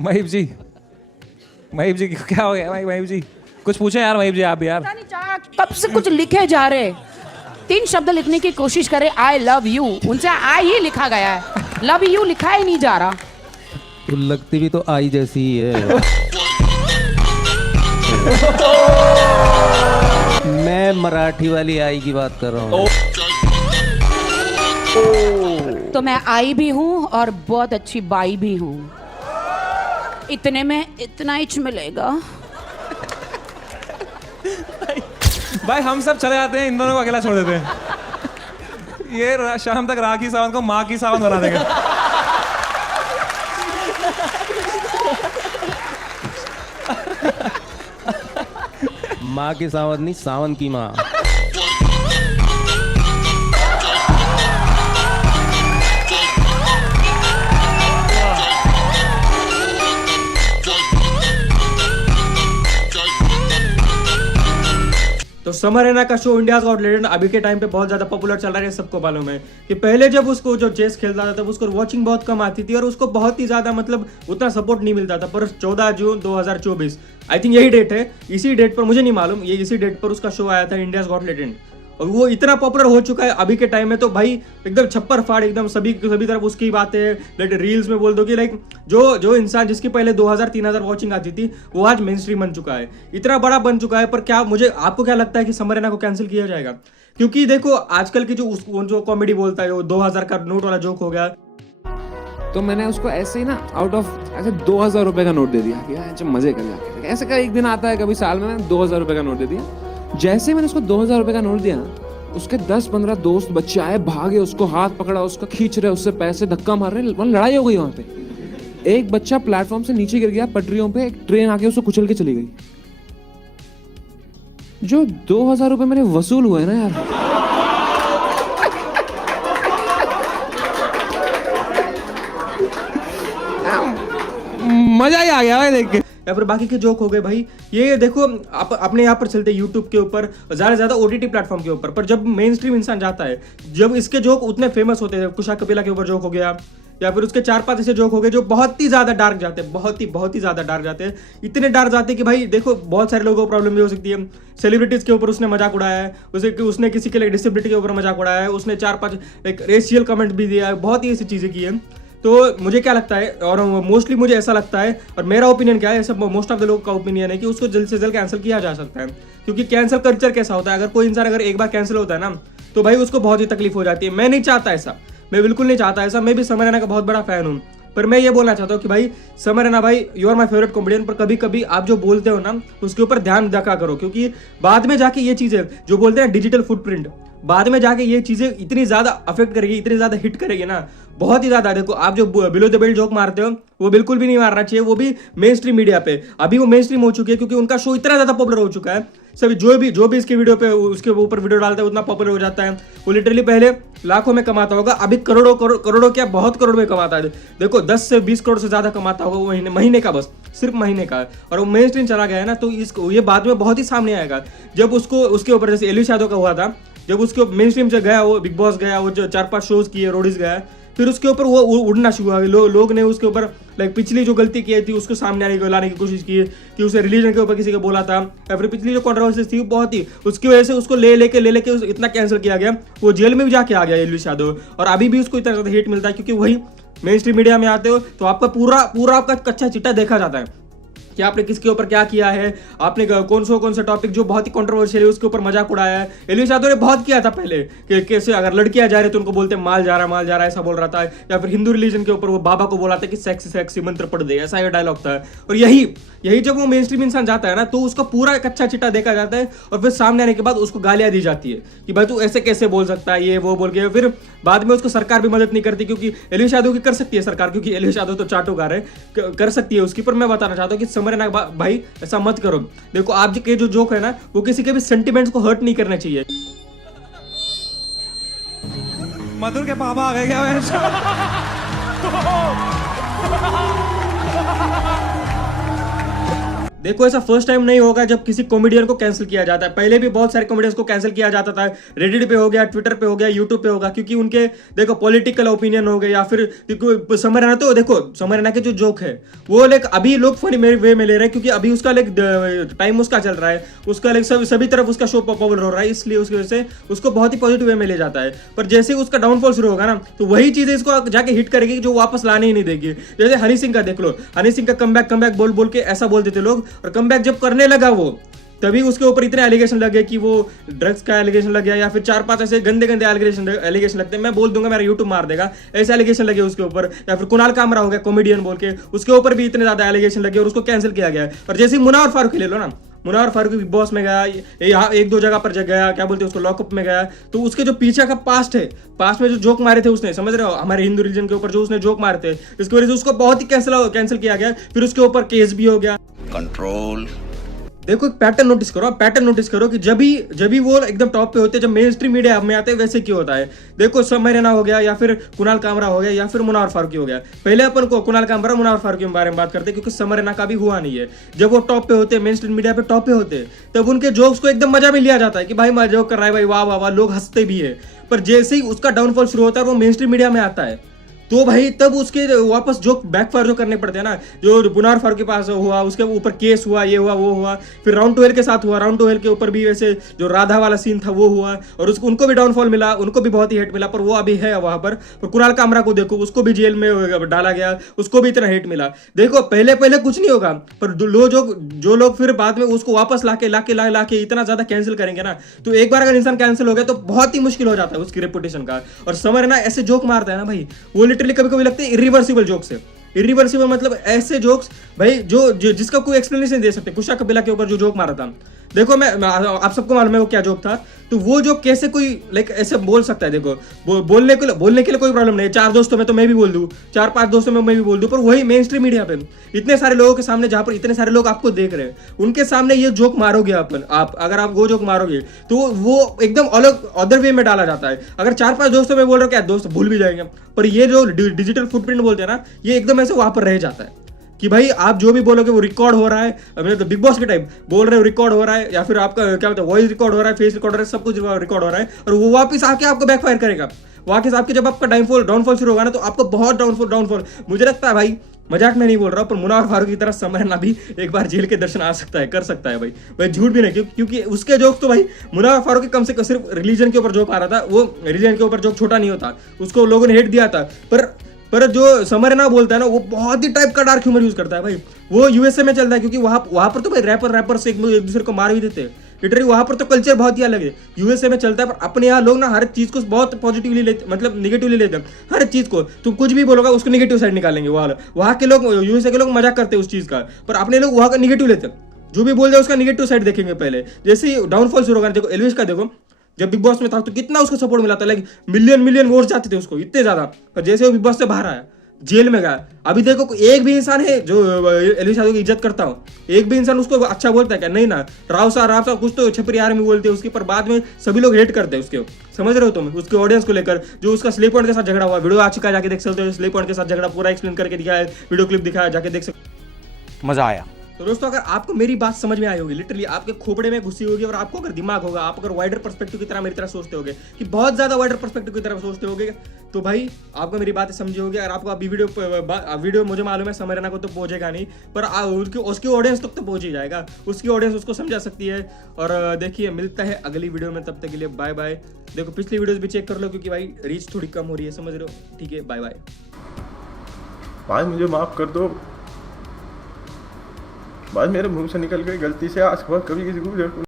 महीप जी क्या हो गया? महीप जी कुछ पूछे यार। महीप जी आप भी यार। पता नहीं कब से कुछ लिखे जा रहे, 3 शब्द लिखने की कोशिश करे, आई लव यू, उनसे आई ही लिखा गया है, लव यू लिखा ही नहीं जा रहा। तो लगती भी तो आई जैसी ही है। मैं मराठी वाली आई की बात कर रहा हूँ। तो मैं आई भी हूँ और बहुत अच्छी बाई भी हूँ। इतने में इतना इच मिलेगा। भाई हम सब चले जाते हैं, इन दोनों को अकेला छोड़ देते हैं। ये शाम तक राखी सावंत को माँ की सावंत बना देंगे। माँ की सावंत नहीं, सावन की माँ। तो समर रैना का शो इंडियाज गॉट टैलेंट अभी के टाइम पे बहुत ज्यादा पॉपुलर चल रहा है, सबको मालूम है कि पहले जब उसको जो चेस खेलता था तब उसको वॉचिंग बहुत कम आती थी और उसको बहुत ही ज्यादा मतलब उतना सपोर्ट नहीं मिलता था। पर 14 जून 2024 आई थिंक यही डेट है, इसी डेट पर, मुझे नहीं मालूम, ये इसी डेट पर उसका शो आया था इंडियाज गॉट टैलेंट और वो इतना पॉपुलर हो चुका है अभी के टाइम में। तो भाई एकदम छप्पर फाड़, एकदम सभी तरफ उसकी बातें, लाइक रील्स में बोल दो कि लाइक जो इंसान जिसकी पहले 2000-3000 वॉचिंग आती थी वो आज मेन स्ट्रीम बन चुका है, इतना बड़ा बन चुका है। पर क्या आपको क्या लगता है कि समर रैना को कैंसिल किया जाएगा? क्योंकि देखो आजकल की जो कॉमेडी बोलता है, वो 2000 का नोट वाला जोक हो गया। तो मैंने उसको ऐसे ही ना आउट ऑफ ऐसे 2000 रुपए का नोट दे दिया कि यार मजे कर जाके। ऐसे का एक दिन आता है कभी साल में, 2000 रुपए का नोट दे दिया। जैसे मैंने उसको 2000 रुपए का नोट दिया, उसके 10-15 दोस्त बच्चे आए, भागे, उसको हाथ पकड़ा, उसको खींच रहे, उससे पैसे धक्का मार रहे, वहाँ लड़ाई हो गई। वहाँ पे एक बच्चा प्लेटफॉर्म से नीचे गिर गया, पटरियों पे एक ट्रेन आके उसको कुचल के चली गई। जो 2000 रुपए मेरे वसूल हुए ना यार, मजा ही आ गया भाई देख के। या फिर बाकी के जोक हो गए भाई। ये देखो आप अपने यहाँ पर चलते यूट्यूब के ऊपर, ज्यादा से ज्यादा ओटीटी प्लेटफॉर्म के ऊपर, पर जब मेन स्ट्रीम इंसान जाता है, जब इसके जोक उतने फेमस होते हैं, कुशा कपिला के ऊपर जोक हो गया, या फिर उसके 4-5 ऐसे जोक हो गए जो बहुत ही ज्यादा डार्क जाते हैं, बहुत ही ज्यादा डार्क जाते हैं, इतने डार्क जाते हैं कि भाई देखो बहुत सारे लोगों को प्रॉब्लम भी हो सकती है। सेलिब्रिटीज के ऊपर उसने मजाक उड़ाया है, उसने किसी के लिए डिसेबिलिटी के ऊपर मजाक उड़ाया है, उसने 4-5 एक रेशियल कमेंट भी दिया है, बहुत ही ऐसी चीजें की है। तो मुझे क्या लगता है, और मोस्टली मुझे ऐसा लगता है, और मेरा ओपिनियन क्या है, सब मोस्ट ऑफ द लोग का ओपिनियन है कि उसको जल्द से जल्द कैंसिल किया जा सकता है। क्योंकि कैंसिल कल्चर कैसा होता है, अगर कोई इंसान अगर एक बार कैंसिल होता है ना, तो भाई उसको बहुत ही तकलीफ हो जाती है। मैं नहीं चाहता ऐसा, मैं बिल्कुल नहीं चाहता ऐसा। मैं भी समर रैना का बहुत बड़ा फैन हूँ, पर मैं ये बोलना चाहता हूँ कि भाई समर रैना भाई, you are my favourite comedian, पर कभी कभी आप जो बोलते हो ना उसके ऊपर ध्यान रखा करो, क्योंकि बाद में जाके ये चीजें जो बोलते हैं डिजिटल फुटप्रिंट, बाद में जाके ये चीजें इतनी ज्यादा अफेक्ट करेगी, इतनी ज्यादा हिट करेगी ना, बहुत ही ज्यादा। देखो आप जो बिलो द बेल्ट जोक मारते हो वो बिल्कुल भी नहीं मारना चाहिए, वो भी मेन स्ट्रीम मीडिया पे। अभी वो मेन स्ट्रीम हो चुकी है क्योंकि उनका शो इतना ज्यादा पॉपुलर हो चुका है, सभी जो भी इसके वीडियो पे उसके ऊपर वीडियो डालता है उतना पॉपुलर हो जाता है। वो लिटरली पहले लाखों में कमाता होगा, अभी करोड़ों क्या बहुत करोड़ में कमाता है। देखो 10 से 20 करोड़ से ज्यादा कमाता होगा वो महीने का, बस सिर्फ महीने का। और वो मेन स्ट्रीम चला गया है ना, तो इसको ये बाद में बहुत ही सामने आएगा। जब उसको उसके ऊपर जैसे एलिश यादव का हुआ था, जब उसके मेन स्ट्रीम से गया, वो बिग बॉस गया, वो 4-5 शोज किए, रोडीज गया, फिर उसके ऊपर वो उड़ना शुरू हुआ। लोग ने उसके ऊपर लाइक पिछली जो गलती की थी उसको सामने लाने की कोशिश की कि उसे रिलीजन के ऊपर किसी को बोला था, या फिर पिछली जो कॉन्ट्रोवर्सीज थी बहुत ही, उसकी वजह से उसको ले लेके इतना कैंसिल किया गया, वो जेल में भी जाके आ गया एलिश यादव। और अभी भी उसको इतना ज्यादा हेट मिलता है क्योंकि वही मेन स्ट्रीम मीडिया में आते हो तो आपका पूरा आपका कच्चा चिट्टा देखा जाता है कि आपने किसके ऊपर क्या किया है, आपने कौन सा टॉपिक जो बहुत ही कंट्रोवर्शियल है उसके ऊपर मजाक उड़ाया है। एलिश यादव ने बहुत किया था पहले कि कैसे अगर लड़कियां जा रहे तो उनको बोलते माल जा रहा है ऐसा बोल रहा था, या फिर हिंदू रिलीजन के ऊपर वो बाबा को बोला था कि सेक्सी मंत्र पढ़ दे, ऐसा ये डायलॉग था। और यही जब वो मेन स्ट्रीम इंसान जाता है ना, तो उसका पूरा कच्चा चिट्टा देखा जाता है, और फिर सामने आने के बाद उसको गालियां दी जाती है कि भाई तू ऐसे कैसे बोल सकता है, ये वो बोल के। फिर बाद में उसको सरकार भी मदद नहीं करती, क्योंकि एलिश यादव की कर सकती है सरकार, क्योंकि एलिश यादव तो चाटुकार है, कर सकती है उसकी। पर मैं बताना चाहता हूँ कि समर रैना भाई ऐसा मत करो। देखो आप के जो जोक है ना, वो किसी के भी सेंटिमेंट्स को हर्ट नहीं करना चाहिए। मधुर के पापा आ गए क्या? देखो ऐसा फर्स्ट टाइम नहीं होगा जब किसी कॉमेडियन को कैंसिल किया जाता है। पहले भी बहुत सारे कॉमेडियंस को कैंसिल किया जाता था, रेडिट पे हो गया, ट्विटर पे हो गया, यूट्यूब पे होगा, क्योंकि उनके देखो पॉलिटिकल ओपिनियन हो गए या फिर समर रैना, तो देखो समर रैना के जो जोक है वो लाइक अभी लोग फनी वे में ले रहे हैं, क्योंकि अभी उसका लाइक टाइम उसका चल रहा है, उसका लाइक सभी तरफ उसका शो पॉपुलर हो रहा है, इसलिए उसकी वजह से उसको बहुत ही पॉजिटिव वे में ले जाता है। पर जैसे ही उसका डाउनफॉल शुरू होगा ना, तो वही चीजें इसको जाके हिट करेगी जो वापस लाने ही नहीं देगी। जैसे हनी सिंह का देख लो, हनी सिंह का कमबैक बोल बोल के ऐसा बोलते थे लोग, और कमबैक जब करने लगा वो, तभी उसके ऊपर इतने एलिगेशन लगे कि वो ड्रग्स का एलिगेशन लग गया, या फिर 4-5 ऐसे गंदे एलिगेशन लगते हैं, मैं बोल दूंगा मेरा यूट्यूब मार देगा, ऐसे एलिगेशन लगे उसके ऊपर। या फिर कुणाल कामरा हो गया कॉमेडियन बोल के, उसके ऊपर भी इतने ज्यादा एलिगेशन लगे और उसको कैंसिल किया गया। और जैसे मुन्ना और फारूक ले लो ना, मुन्ना और फारूक बिग बॉस में गया, यहाँ 1-2 जगह पर गया, क्या बोलते हैं उसको, लॉकअप में गया, तो उसके जो पीछे का पास्ट है, पास्ट में जो जोक मारे थे उसने, समझ रहे हो, हमारे हिंदू रिलीजन के ऊपर जो उसने जोक मारे थे, इसकी वजह से उसको बहुत ही कैंसिल किया गया। फिर उसके ऊपर केस भी हो गया। कंट्रोल। देखो एक पैटर्न नोटिस करो कि जब भी वो एकदम टॉप पे होते हैं, जब मेन स्ट्रीम मीडिया में आते हैं, वैसे क्यों होता है। देखो समय रैना हो गया, या फिर कुणाल कामरा हो गया, या फिर मुन्ना और फारूकी हो गया। पहले अपन को कुणाल कामरा, मुन्ना और फारूकी के बारे में बात करते हैं, क्योंकि समय रैना का भी हुआ नहीं है। जब वो टॉप पे होते, मेन स्ट्रीम मीडिया पे टॉप पे होते, तब उनके जोक्स को एकदम मजा में लिया जाता है कि भाई मैं जोक कर रहा है भाई, वाह वाह वाह, लोग हंसते भी है। पर जैसे ही उसका डाउनफॉल शुरू होता है, वो मेन स्ट्रीम मीडिया में आता है, तो भाई तब उसके वापस जो बैकफायर जो करने पड़ते हैं ना, जो पुनार फारूक के पास हुआ, उसके ऊपर केस हुआ, ये हुआ वो हुआ, फिर राउंड टू हेल के साथ हुआ, राउंड टू हेल के ऊपर भी वैसे जो राधा वाला सीन था वो हुआ, और उसको उनको भी डाउनफॉल मिला, उनको भी बहुत ही हेट मिला, पर वो अभी है वहां पर। कुणाल कामरा को देखो, उसको भी जेल में डाला गया, उसको भी इतना हेट मिला। देखो पहले कुछ नहीं होगा, पर जो लोग फिर बाद में उसको वापस लाके इतना ज्यादा कैंसिल करेंगे ना, तो एक बार अगर इंसान कैंसिल हो गया तो बहुत ही मुश्किल हो जाता है उसकी रेपुटेशन का। और समर ना ऐसे जोक मारता है ना भाई, वो लिटरली कभी लगता है इरिवर्सिबल जोक्स है। इरिवर्सिबल मतलब ऐसे जोक्स भाई जो जिसका कोई एक्सप्लेनेशन दे सकते। कुशा कपिला के ऊपर जो जोक मारा था, देखो मैं आप सबको मालूम है वो क्या जोक था, तो वो जो कैसे कोई लाइक ऐसे बोल सकता है। देखो बोलने के लिए कोई प्रॉब्लम नहीं है, 4 दोस्तों में तो मैं भी बोल दूं, 4-5 दोस्तों में मैं भी बोल दूं, पर वही मेन स्ट्रीम मीडिया पे इतने सारे लोगों के सामने, जहां पर इतने सारे लोग आपको देख रहे हैं, उनके सामने ये जोक मारोगे आप अगर आप वो जोक मारोगे तो वो एकदम अलग अदर वे में डाला जाता है। अगर 4-5 दोस्तों में बोल रहे हो, क्या दोस्त भूल भी जाएंगे, पर ये जो डिजिटल फुटप्रिंट बोलते हैं ना, ये एकदम ऐसे वहां पर रह जाता है कि भाई आप जो भी बोलोगे वो रिकॉर्ड हो रहा है। मतलब बिग बॉस के टाइप बोल रहे हो, रिकॉर्ड हो रहा है, या फिर आपका क्या बोलते हैं वॉइस रिकॉर्ड हो रहा है, फेस रिकॉर्ड हो रहा है, सब कुछ रिकॉर्ड हो रहा है, और वो वापस आके आपको बैकफायर करेगा। वापस आपके जब आपका डाउनफॉल शुरू होगा ना, तो आपको बहुत डाउनफॉल मुझे लगता है भाई, मजाक में नहीं बोल रहा हूँ, पर मुन्ना और फारूक की तरह समर रैना भी एक बार जेल के दर्शन आ सकता है, कर सकता है भाई झूठ भी नहीं, क्योंकि उसके जोक तो भाई मुन्ना और फारूक कम से कम सिर्फ रिलीजन के ऊपर जोक आ रहा था, वो रिलीजन के ऊपर जोक छोटा नहीं होता, उसको लोगों ने हेट दिया था। पर जो समर रैना बोलता है ना, वो बहुत ही टाइप का डार्क ह्यूमर यूज करता है भाई। वो यूएसए में चलता है, क्योंकि वहां पर तो भाई रैपर से एक दूसरे को मार भी देते हैं, लिटरली वहां पर तो कल्चर बहुत ही अलग है, यूएसए में चलता है। पर अपने यहाँ लोग ना हर चीज को बहुत पॉजिटिवली लेते, मतलब निगेटिवली लेते हैं। हर चीज को तुम कुछ भी बोलोगे उसको निगेटिव साइड निकालेंगे। वहां के लोग, यूएसए के लोग मजाक करते हैं उस चीज का, पर अपने लोग वहां का निगेटिव लेते हैं। जो भी बोल जाए उसका निगेटिव साइड देखेंगे पहले। जैसे ही डाउनफॉल शुरू होगा, देखो एल्विश का देखो, जब बिग बॉस में था तो कितना उसको सपोर्ट मिला था, लाइक मिलियन वोट्स जाते थे उसको, इतने ज्यादा। पर जैसे वो बिग बॉस से बाहर आया, जेल में गया, अभी देखो एक भी इंसान है जो एल्विश यादव की इज्जत करता हो, एक भी इंसान उसको अच्छा बोलता है क्या? नहीं ना। राव साहब कुछ तो छपरी आर्मी बोलते हैं उसकी, पर बाद में सभी लोग हेट करते हैं उसके, समझ रहे हो तुम, उसके ऑडियंस को लेकर। जो उसका स्ले पॉइंट के साथ झगड़ा हुआ, वीडियो आ चुका है, जाके देख सकते हो। स्ले पॉइंट के साथ झगड़ा पूरा एक्सप्लेन करके दिखाया है, वीडियो क्लिप दिखाया, जाके देख सकते हो। मजा आया। तो दोस्तों अगर आपको मेरी बात समझ में आई होगी, लिटरली आपके खोपड़े में घुसी होगी, और आपको अगर दिमाग होगा, आप अगर वाइडर पर्सपेक्टिव की तरह मेरी तरह सोचते होगे, कि बहुत ज्यादा वाइडर पर्सपेक्टिव की तरह सोचते होगे, तो भाई आपको मेरी बातें समझी होगी। अगर आपको अभी वीडियो मुझे मालूम है समर रैना को तो पहुंचेगा नहीं, पर उसकी ऑडियंस तक तो पहुंच ही जाएगा, उसकी ऑडियंस उसको समझा सकती है। और देखिए मिलता है अगली वीडियो में, तब तक के लिए बाय बाय। देखो पिछली वीडियोस भी चेक कर लो, क्योंकि भाई रीच थोड़ी कम हो रही है, समझ रहे हो। ठीक है, बाय बाय। भाई मुझे माफ कर दो भाई, मेरे मुंह से निकल गई गलती से, आज कभी किसी को